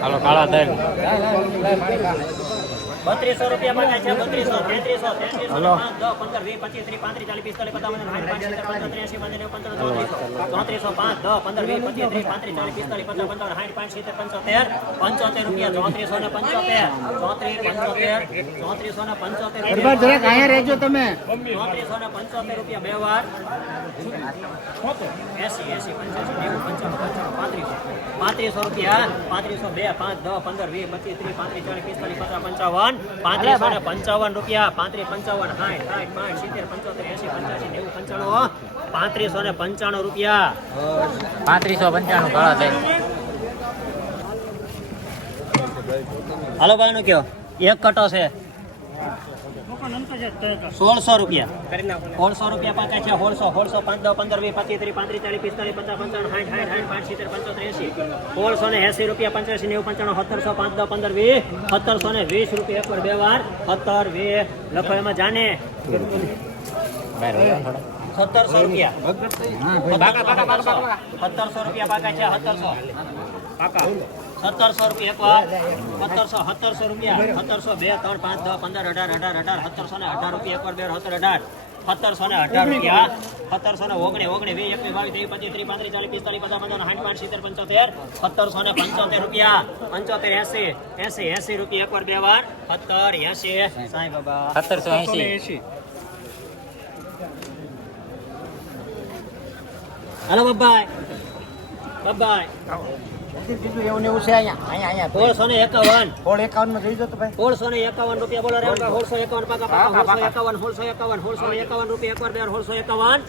હાલો કાળા તેલ બત્રીસો રૂપિયા માં છે બત્રીસો તેત્રીસો તેત્રીસો પાંચ દસ પંદર વીસ પચીસ ત્રીસ પાંત્રીસ ચાલીસ પિસ્તાલીસ પચાસ પંદર સાઠ પાંચ પંદર ચોત્રીસો ચોત્રીસો પાંચ દસ પંદર વીસ પચીસ ત્રીસ પાંત્રીસ ચાલીસ પિસ્તાલીસ પચાસ પંચાવન સાઠ પાંચ સિત્તેર પંચોતેર પંચોતેર રૂપિયા ચોત્રીસો ને પંચોતેર ચોત્રીસ પંચોતેર ચોત્રીસો ને પંચોતેર જરાક અહીંયા રહેજો તમે. ચોત્રીસો ને પંચોતેર રૂપિયા બે વાર. એસી એસી પંચ્યાસી નેવું પંચાવન પંચાવન પાંત્રીસો. પાંત્રીસો રૂપિયા પાંત્રીસો બે પાંચ દસ પંદર વીસ પચીસ ત્રીસ પાંત્રીસ ચાલીસ પિસ્તાલીસ પચાસ પંચાવન. પાંત્રીસો ને પંચાવન રૂપિયા પાંત્રીસ પંચાવન સાઠ સાઠ પાંચ સિત્તેર પંચોતેર એસી પંચ્યાસી નેવું પંચાણું પાંત્રીસો ને પંચાણું રૂપિયા. પાંત્રીસો પંચાણું ભાડા થાય હાલો ભાઈ નું કયો? એક કટો છે. સોળસો રૂપિયા. સોળસો રૂપિયા પાકા છે સોળસો સોળસો પાંચ દસ પંદર વીસ પચીસ ત્રીસ પાંત્રીસ ચાલીસ પિસ્તાલીસ પચાસ પંચાવન સાઠ સાઠ સાઠ પાંચ સિત્તેર પંચોતેર એસી સોળસો ને એસી રૂપિયા પંચ્યાસી નેવું પંચાણું સત્તરસો પાંચ દસ પંદર વીસ સત્તરસો ને વીસ રૂપિયા એક વાર બે વાર સત્તર વીસ લખો એમાં જાને. સત્તરસો રૂપિયા. સત્તરસો રૂપિયા પાકા છે સત્તરસો. પાકા. સત્તરસો રૂપિયા એક વાર. સત્તરસો સત્તરસો રૂપિયા. સત્તરસો બે ત્રણ પાંચ દસ પંદર અઢાર અઢાર અઢાર. સત્તરસો ને અઢાર રૂપિયા એક વાર બે સત્તર અઢાર. સત્તરસો ને અઢાર રૂપિયા. સત્તરસો ને ઓગણે ઓગણે વીસ એકવીસ બાવીસ ત્રેવીસ પચીસ ત્રીસ પાંત્રીસ ચાલીસ પિસ્તાલીસ પચાસ પંચાવન સાઠ પાંચ સિત્તેર પંચોતેર. સત્તરસો ને પંચોતેર રૂપિયા. પંચોતેર એસી એસી એસી રૂપિયા એક વાર બે વાર. સત્તર એસી સાંઈ બાબા. સત્તરસો એંસી. હાલો બબ્બાઈ. બબ્બાઈ એવું ને એવું છે અહીંયા અહીંયા અહીંયા સોળસો ને એકાવન સોળ એકાવનમાં જોઈ તો ભાઈ. સોળસો ને એકાવન રૂપિયા બોલો સોળસો. એકાવન પાકા પાકા સોળસો એકાવન સોળસો એકાવન સોળસો એકાવન રૂપિયા એકવાર બે વાર સોળસો એકાવન.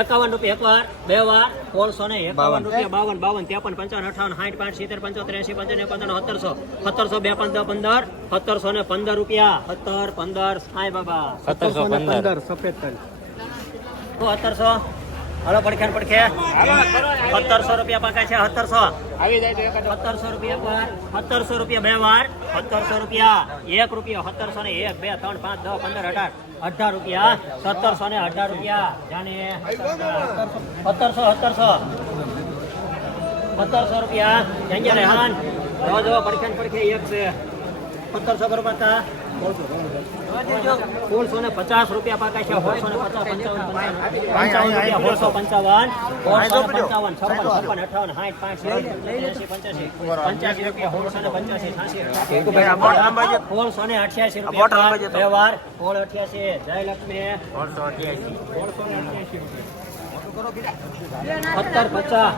એકાવન રૂપિયા એકવાર બે વાર સોળસો ને એકાવન રૂપિયા બાવન બાવન ત્રેપન પંચાવન અઠાવન સાઠ પાંચ સિત્તેર પંચોતેર એસી પંચાવન પંદર સત્તરસો. સત્તરસો બે પંદર પંદર. સત્તરસો ને પંદર રૂપિયા. સત્તર પંદર સાંઈ બાબા. સત્તરસો પંદર. સફેદ સત્તરસો હલો પડખે પડખે. સત્તરસો રૂપિયા પાકા છે સત્તરસો. સત્તરસો રૂપિયા સત્તરસો રૂપિયા બે વાર સત્તરસો રૂપિયા એક રૂપિયો સત્તરસો ને એક બે ત્રણ પાંચ દસ પંદર અઢાર. અઢાર રૂપિયા સત્તરસો ને અઢાર રૂપિયા. જાણે સત્તરસો સત્તરસો સત્તરસો. રૂપિયા. અહીંયા રેહાન જો જો પડખે પડખે એક છે સત્તરસો બરોબર હતા સોળસો ને પચાસ રૂપિયા પાકા છે સોળસો ને પચાસ પંચાવન સોળસો પંચાવન સોળસો પંચાવન. છપ્પન છપ્પન અઠાવન સાઠ પાંચ એસી પંચ્યાસી. પંચ્યાસી રૂપિયા સોળસો ને પંચ્યાસી છ્યાસી સોળસો ને અઠ્યાસી રૂપિયા બે સોળ અઠ્યાસી. જય લક્ષ્મી. સોળસો અઠ્યાસી. સત્તર પચાસ.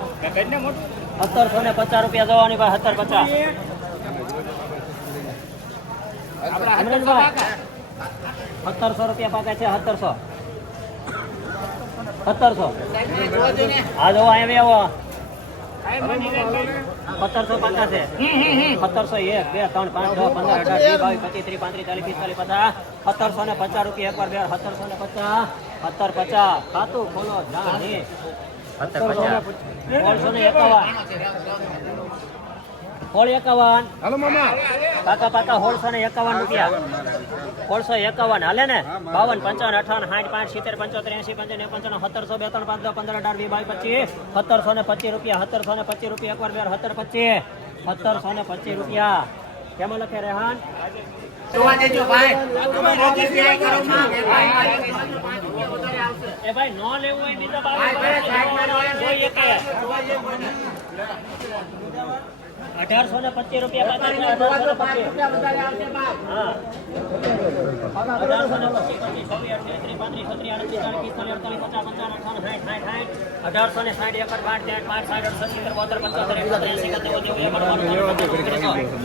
સત્તરસો ને પચાસ રૂપિયા જવાની ભાઈ સત્તર પચાસ. સત્તરસો રૂપિયા પાકા છે, સત્તરસો. સત્તરસો. હા જો અહીંયા આવો સત્તરસો પાકા છે. સત્તરસો એક, બે, ત્રણ, પાંચ, છ, પંદર, અઢાર, વીસ, બાવીસ, પચીસ, ત્રીસ, પાંત્રીસ, ચાલીસ, પિસ્તાલીસ, પચાસ. સત્તરસો ને પચાસ રૂપિયા એકવાર બે સત્તરસો ને પચાસ, સત્તર, પચાસ. ખાતું ખોલો, જાણી. સત્તર પચાસ. ને એકાવન. સોળ એકાવન. હાલો મામા. પાકા પાકા સોળસો ને એકાવન રૂપિયા. સોળસો એકાવન. હાલે ને? બાવન પંચાવન અઠાવન સાઠ પાંચ સિત્તેર પંચોતેર એસી પંચાવન પંચાવન સત્તરસો બે ત્રણ પાંચ દસ પંદર અઢાર વીસ બાવીસ પચીસ. સત્તરસો ને પચીસ રૂપિયા સત્તરસો ને પચીસ રૂપિયા એકવાર બે સત્તર પચીસ. સત્તરસો ને પચીસ રૂપિયા. કેમાં લખે રેહાન? એ ભાઈ ન લેવું હોય બીજા કે. અઢારસો ને પચીસ રૂપિયા અઢારસો ને સાઠ એકર બાર તેર પાંચ સાઠ અડસઠ સિત્તેર બોતેર પંચોતેર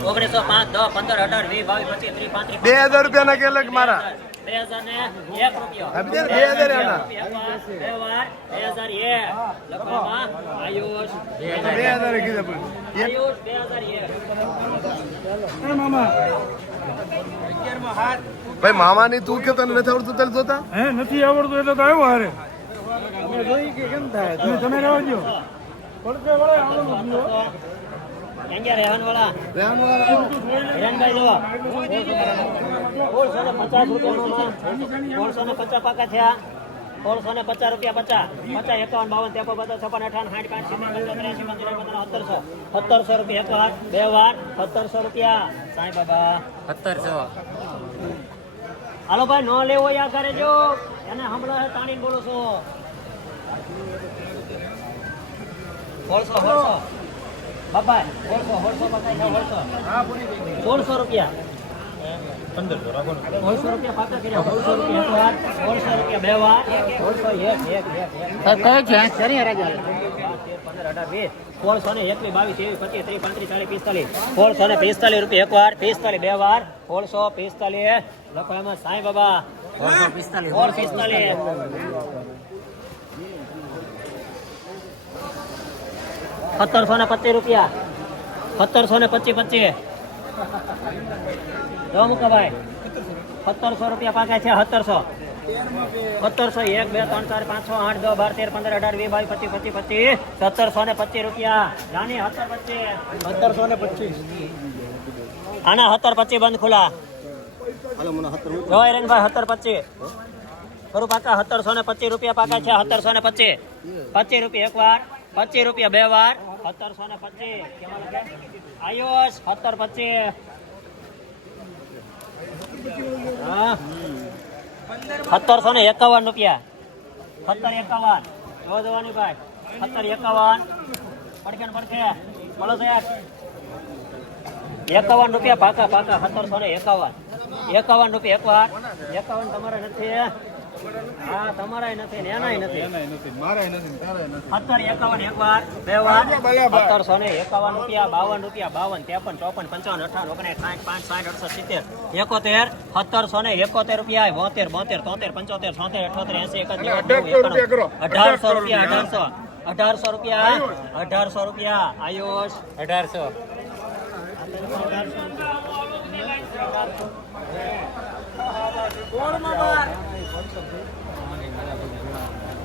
ઓગણીસો પાંચ દસ પંદર અઢાર વીસ બાવીસ પચીસ ત્રીસ પાંત્રીસ બે હજાર રૂપિયા ના કેલક મારા બે હજાર ને એક રૂપિયો. ને, બે હજાર એના. બે હજાર એક. લખવામાં આયુષ. બે હજાર આયુષ બે હજાર એક. ભાઈ મામાની તું કે તને નથી આવડતું તારે જોતા? હે નથી આવડતું એટલે તો આવ્યો હારે. અમે જોઈ કે કેમ થાય? તમે તમે જો દો પડકે વળે નહીં હો. ક્યાં રહેવાન વાળા હિરણભાઈ જો સોળસો ને પચાસ રૂપિયાનો સોળસો ને પચાસ પાકા થયા સોળસો પચાસ રૂપિયા પચાસ પચાસ એકાવન બાવન ત્રેપન પચાસ છપ્પન અઠાવન સાઠ સત્તરસો સત્તરસો રૂપિયા એક વાર સત્તરસો રૂપિયા સત્તરસો હાલો ભાઈ ન લેવો યા કરે જો એને હમણાં તાણી બોલો છો બાપા સોળસો સોળસો પચાસ સોળસો રૂપિયા. સોળસો રૂપિયા પાકા કર્યા સોળસો રૂપિયા એક વાર સોળસો રૂપિયા બે વાર સોળસો એક એક એક એક કયો છે શરી પંદર અઢાર વીસ સોળસો ને એકવીસ બાવીસ ત્રેવીસ પચીસ ત્રીસ પાંત્રીસ ચાલીસ. પિસ્તાલીસ સોળસો ને પિસ્તાલીસ રૂપિયા એક વાર પિસ્તાલીસ બે વાર. સોળસો પિસ્તાલીસ. લખો એમાં સાંઈ બાબા. સોળસો પિસ્તાલીસ. સોળ પિસ્તાલીસ. સત્તરસો ને પચીસ રૂપિયા. સત્તરસો ને પચીસ પચીસ. જો મુકાભાઈ ભાઈ સત્તરસો રૂપિયા પાકે છે સત્તરસો. સત્તરસો એક બે ત્રણ ચાર પાંચ છ આઠ દસ બાર તેર પંદર અઢાર વીસ બાવીસ પચીસ પચીસ પચીસ સત્તરસો ને પચીસ રૂપિયા. જાની સત્તર પચીસ. સત્તરસો ને પચીસ. આના સત્તર પચીસ બંધ ખુલા જો હિરેનભાઈ સત્તર પચીસ. ખરું પાકા સત્તરસો ને પચીસ રૂપિયા પાકા છે સત્તરસો ને પચીસ. પચીસ રૂપિયા એક વાર પચીસ રૂપિયા બે વાર. સત્તરસો ને પચીસ. કેવા લાગે આયુષ સત્તર પચીસ. સત્તરસો ને એકાવન રૂપિયા. સત્તર એકાવન. જો જવાની ભાઈ. સત્તર એકાવન. પડકે પડકે. બોલો સાહેબ. એકાવન રૂપિયા પાકા પાકા. સત્તરસો ને એકાવન. એકાવન રૂપિયા એકવાર. એકાવન તમારે નથી. હા તમારાય નથી ને એનાય નથી. મારા નથી તારા નથી સત્તર એકાવન એક વાર. બે વાર સત્તરસો ને એકાવન રૂપિયા બાવન રૂપિયા બાવન ત્રેપન ચોપન પંચાવન અઠાવન ઓગણીસ સાઠ પાંચ સાઠ અડસઠ સિત્તેર એકોતેર સત્તરસો ને એકોતેર રૂપિયા બોતેર બોતેર તોતેર પંચોતેર છોતેર અઠોતેર એસી એકાદ અઢારસો રૂપિયા અઢારસો અઢારસો રૂપિયા અઢારસો. રૂપિયા આયુષ. અઢારસો તારી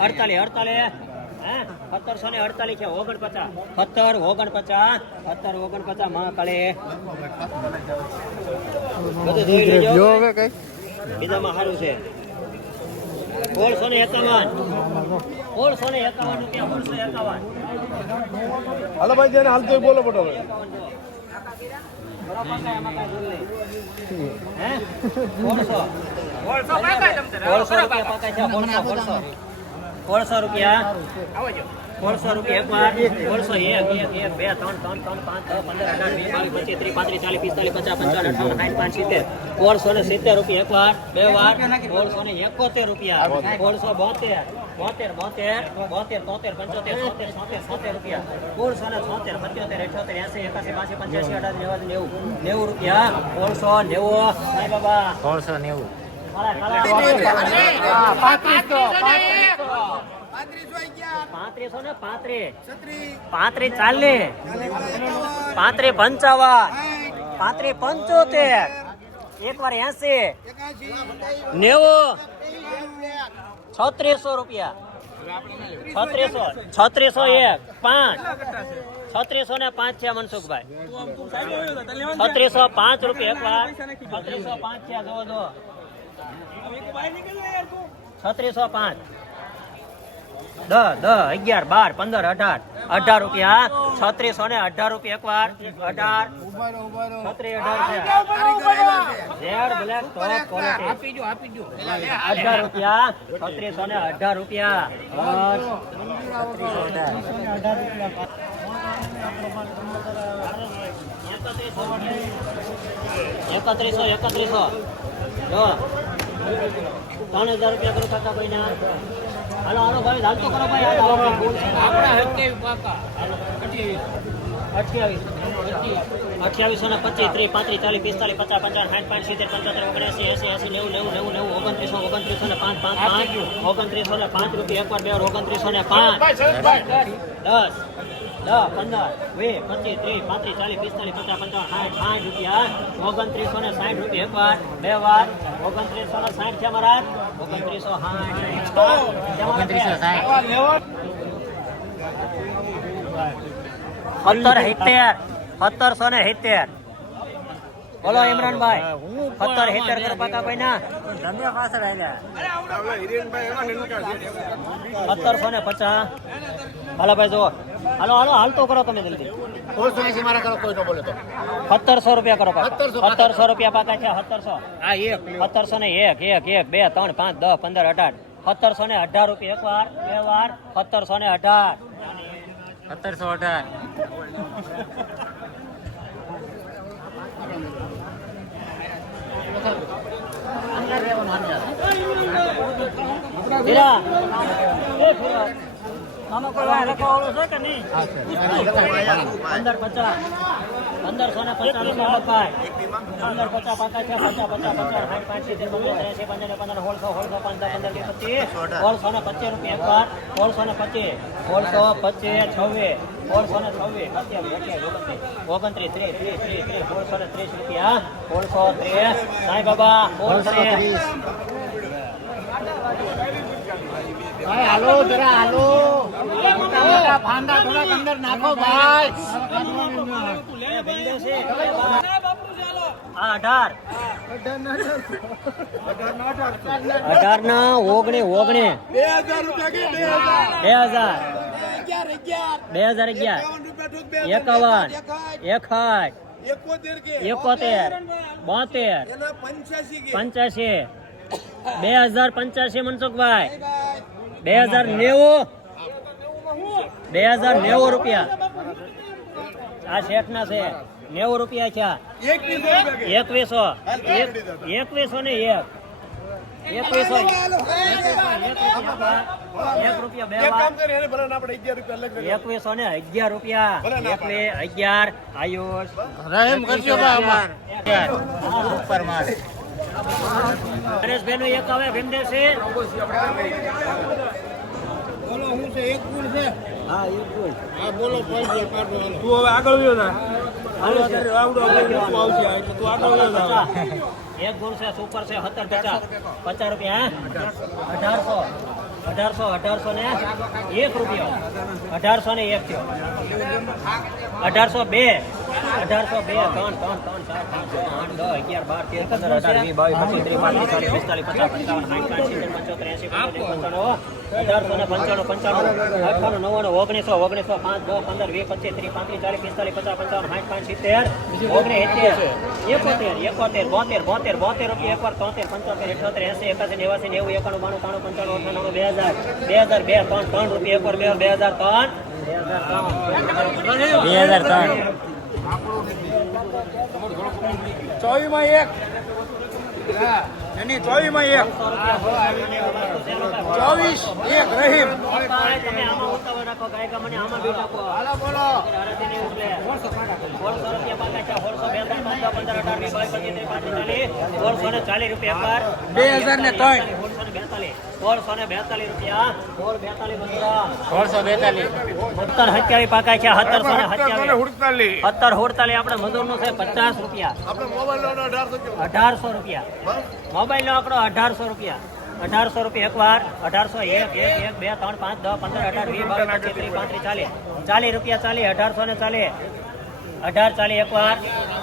અડતાલીસ, અડતાલીસ? સત્તરસો ને અડતાલીસ છે ઓગણપચાસ સત્તર ઓગણપચાસ સત્તર ઓગણપચાસ મહાકાળી બધું બીજામાં સારું છે સોળસો ને એકાવન. સોળસો ને એકાવન રૂપિયા સોળસો એકાવન. હાલો ભાઈ જેને હાલતો બોલો હે? સોળસો. રૂપિયા સોળસો, રૂપિયા એક વાર સોળસો એક એક એક બે ત્રણ ત્રણ ત્રણ પાંચ છ પંદર અઢાર વીસ બાવીસ પચીસ ત્રીસ પાંત્રીસ ચાલીસ પિસ્તાલીસ પચાસ પંચાવન અઠાવન સાઠ પાંચ સિત્તેર. સોળસો ને સિત્તેર રૂપિયા એક વાર બે વાર સોળસો ને એકોતેર રૂપિયા. સોળસો બોતેર બોતેર બોતેર બોતેર તોતેર પંચોતેર સોતેર સોતેર સોતેર રૂપિયા. સોળસો ને પંચોતેર અઠ્યોતેર એસી એકાસી બાસી પંચ્યાસી અઢાર નેવું નેવું નેવું રૂપિયા. સોળસો નેવું. સાંઈ બાબા. સોળસો નેવું. પાંત્રીસો ને પાંત્રીસ. પાંત્રીસ ચાલીસ. પાંત્રીસ પંચાવન. પાંત્રી પંચોતેર. એક વાર એસી નેવું. છત્રીસો. રૂપિયા. છત્રીસો. છત્રીસો એક. પાંચ. છત્રીસો ને પાંચ છે મનસુખભાઈ. છત્રીસો પાંચ રૂપિયા એક વાર છત્રીસો પાંચ છે જો જો છત્રીસો પાંચ. દસ દસ અગિયાર બાર પંદર અઢાર. અઢાર રૂપિયા છત્રીસો ને અઢાર રૂપિયા એક વાર. અઢાર. છત્રીસ અઢાર રૂપિયા. છત્રીસો ને અઢાર રૂપિયા. એકત્રીસો એકત્રીસો. જો. ત્રણ હજાર રૂપિયા કરો થતા ભાઈ ના હાલો હાલો ભાઈ હાલતો કરો ભાઈ આપણા હકે. હાલો. અઠ્યાવીસ. ને પચીસ ત્રીસ પાંત્રીસ ચાલીસ પિસ્તાલીસ પચાસ પંચાવન સાઠ પાંચ સિત્તેર પંચોતેર ઓગણસી એસી એસી નેવું નેવું નેવું નેવું ઓગણત્રીસો ઓગણત્રીસો ને પાંચ પાંચ પાંચ ઓગણત્રીસો ને પાંચ રૂપિયા એકવાર બે વાર ઓગણત્રીસો ને પાંચ. દસ. દસ પંદર વીસ પચીસ ત્રીસ પાંત્રીસ ચાલીસ પિસ્તાલીસ પચાસ પંચાવન સાઠ સાઠ રૂપિયા ઓગણત્રીસો ને સાઠ રૂપિયા એકવાર બે વાર ઓગણત્રીસો ને સાઠ છે મારા ઓગણત્રીસો સાઠ. ઓગણત્રીસો સાઠ. સત્તર સિત્તેર સત્તરસો ને સિત્તેર. બોલો ઇમરાનભાઈ સત્તર સિત્તેર કરો પાકા ભાઈ ના ધંધે સત્તરસો ને પચાસ. હાલો ભાઈ જો હાલો હાલો હાલતો કરો તમે જલ્દી. સોળસો એસી મારા કરો કોઈ ન બોલે તો. સત્તરસો રૂપિયા કરો સત્તરસો રૂપિયા પાકા છે સત્તરસો. હા એક. સત્તરસો ને એક એક એક બે ત્રણ પાંચ દસ પંદર અઢાર. સત્તરસો ને અઢાર રૂપિયા. એક વાર બે વાર સત્તરસો ને અઢાર. સત્તરસો અઢાર અંદર રહેવાનું અંદર હીરા એ ફીરા. આમાં કોઈ વાર લખવાવાળું છે કે નહીં? પંદર પચાસ. પંદરસો ને પચાસ રૂપિયા પંદર પચાસ પાકા છે પચાસ પચાસ પચાસ સાઠ પાંચ સિત્તેર પંદર પંદર ને પંદર સોળસો સોળસો પંદર પંદર પચીસ. સોળસો ને પચીસ રૂપિયા એક સોળસો ને પચીસ. સોળસો પચીસ છવ્વીસ. સોળસો ને છવ્વીસ. અઠ્યાવીસ અઠ્યાવીસ ઓગણત્રીસ. ઓગણત્રીસ ત્રીસ ત્રીસ ત્રીસ ત્રીસ સોળસો ને ત્રીસ રૂપિયા. સોળસો ત્રીસ. સાંઈ બાબા સોળસો હાલો, જરા હાલો. ભાઈ. અઢાર અઢાર. ના ઓગણે ઓગણે. બે હજાર બે હજાર. બે હજાર અગિયાર. એકાવન. એકાઠ. એકોતેર. બોતેર. પંચ્યાસી. બે હજાર પંચ્યાસી, મનસુખભાઈ. બે હજાર નેવું. બે હજાર નેવું રૂપિયા. આ શેઠ ના છે. નેવું રૂપિયા છે. એકવીસો. એકવીસો ને એક. એકવીસો. એકવીસો ને અગિયાર રૂપિયા. એકવી અગિયાર આયુષ. રહેમ કરજો ભાઈ ઉપર માર છે નું એક તું હવે આગળ વયો જા. હાલો અત્યારે આવડો આવડો તું આવશે તું આગળ વયો જા. એક ગુણ છે સુપર છે સત્તર પચાસ પચાસ રૂપિયા અઢારસો. અઢારસો અઢારસો ને એક રૂપિયો. અઢારસો ને એક થયો. અઢારસો બે. અઢારસો બે, ત્રણ ત્રણ ત્રણ, ચાર, પાંચ, આઠ અગિયાર, બાર, તેર, પંદર, અઢાર પચીસ પંચાવન સાઠ સાઠ સિત્તેર, પંચોતેર એસી અઢારસો ને પંચાણું પંચાણું, અઠાણું, નવ્વાણું, ઓગણીસો ઓગણીસો, પાંચ, દસ, પંદર, વીસ, પચીસ, ત્રીસ, પાંત્રીસ, ચાલીસ, પિસ્તાલીસ, પચાસ, પંચાવન સાઠ પાંચ, સિત્તેર ઓગણીસ એકોતેર એકોતેર, બોતેર બોતેર બોતેર રૂપિયા એકવાર તોતેર, પંચોતેર અઠોતેર એસી એકાસી, નેવાસી, નેવું, એકાણું, બાણું, ત્રાણું, પંચાણું અઠાણું બે હજાર બે હજાર બે, ત્રણ ત્રણ રૂપિયા એકવાર બે બે હજાર ત્રણ. બે હજાર ત્રણ. ચોવીસમાં એક. એની ચોવીસમાં એક. ચોવીસ એક રહીમ. બે હજાર ને ત્રણ. સોળસો ને બેતાલીસ સોળસો ને બેતાલીસ રૂપિયા. સોળ બેતાલીસ સોળસો બેતાલીસ. સત્તર સત્યાવીસ પાકા છે સત્તરસો ને સત્તરસો ને સત્યાવીસ. હુડતાલીસ. સત્તર હુડતાલીસ આપણે મજૂરનું છે પચાસ રૂપિયા. મોબાઈલ નો અઢારસો અઢારસો રૂપિયા. મોબાઈલ નો આપણો અઢારસો રૂપિયા. અઢારસો રૂપિયા એક વાર અઢારસો એક એક એક બે ત્રણ પાંચ દસ પંદર અઢાર વીસ બાવીસ પચીસ ત્રીસ પાંત્રીસ ચાલીસ. ચાલીસ રૂપિયા ચાલીસ અઢારસો ને ચાલીસ. અઢાર ચાલીસ એક વાર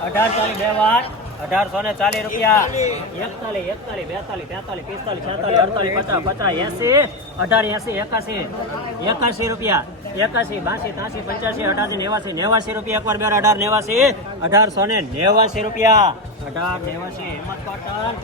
અઢાર ચાલીસ બે વાર. અઢારસો ને ચાલીસ રૂપિયા. એકતાલીસ એકતાલીસ, બેતાલીસ તેતાલીસ પિસ્તાલીસ, છેતાલીસ, અડતાલીસ, પચાસ પચાસ, એસી, અઢાર, એસી, એકાસી એકાસી રૂપિયા. એકાસી, બાસી ત્યાસી પંચ્યાસી અઢાસી નેવાસી નેવાસી રૂપિયા. એકવાર બે અઢાર, નેવાસી અઢારસો ને નેવાસી રૂપિયા. અઢાર, નેવાસી, હિંમત કોટન